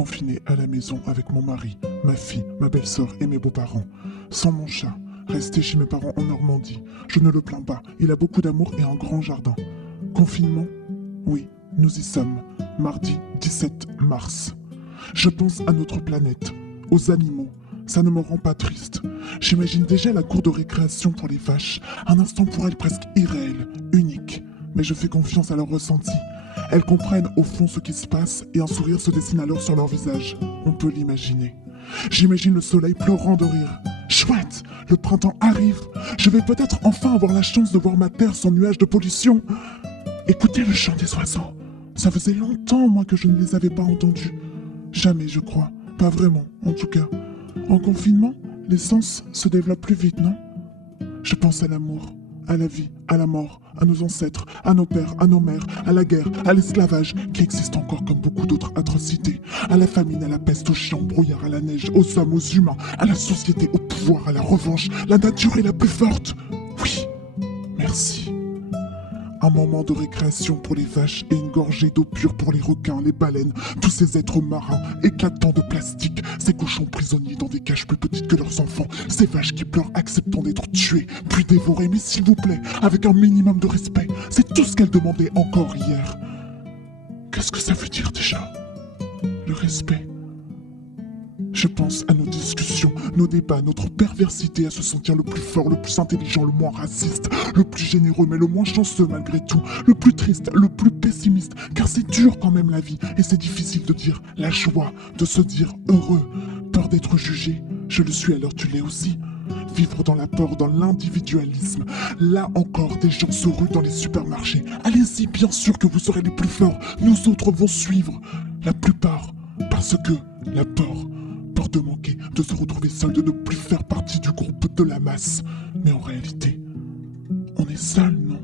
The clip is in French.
confiné à la maison avec mon mari, ma fille, ma belle-sœur et mes beaux-parents. Sans mon chat, resté chez mes parents en Normandie. Je ne le plains pas, il a beaucoup d'amour et un grand jardin. Confinement? Oui, nous y sommes. Mardi 17 mars. Je pense à notre planète, aux animaux. Ça ne me rend pas triste. J'imagine déjà la cour de récréation pour les vaches. Un instant pour elles presque irréel, unique. Mais je fais confiance à leur ressenti. Elles comprennent au fond ce qui se passe et un sourire se dessine alors sur leur visage. On peut l'imaginer. J'imagine le soleil pleurant de rire. Chouette, le printemps arrive. Je vais peut-être enfin avoir la chance de voir ma terre sans nuage de pollution. Écoutez le chant des oiseaux. Ça faisait longtemps, moi, que je ne les avais pas entendus. Jamais, je crois. Pas vraiment, en tout cas. En confinement, les sens se développent plus vite, non? Je pense à l'amour, à la vie, à la mort, à nos ancêtres, à nos pères, à nos mères, à la guerre, à l'esclavage, qui existe encore comme beaucoup d'autres atrocités, à la famine, à la peste, aux chiens, au brouillard, à la neige, aux hommes, aux humains, à la société, au pouvoir, à la revanche. La nature est la plus forte. Oui, merci. Un moment de récréation pour les vaches et une gorgée d'eau pure pour les requins, les baleines, tous ces êtres marins éclatants de plastique, ces cochons prisonniers dans des cages plus petites que leurs enfants, ces vaches qui pleurent acceptant d'être tuées, puis dévorées, mais s'il vous plaît, avec un minimum de respect. C'est tout ce qu'elles demandaient encore hier. Qu'est-ce que ça veut dire déjà? Le respect. Je pense à nos discussions, nos débats, notre perversité à se sentir le plus fort, le plus intelligent, le moins raciste, le plus généreux mais le moins chanceux malgré tout, le plus triste, le plus pessimiste, car c'est dur quand même la vie et c'est difficile de dire la joie, de se dire heureux, peur d'être jugé, je le suis alors tu l'es aussi. Vivre dans la peur, dans l'individualisme. Là encore, des gens se ruent dans les supermarchés. Allez-y, bien sûr que vous serez les plus forts. Nous autres vont suivre. La plupart. Parce que la peur de manquer, de se retrouver seul, de ne plus faire partie du groupe de la masse. Mais en réalité, on est seul, non?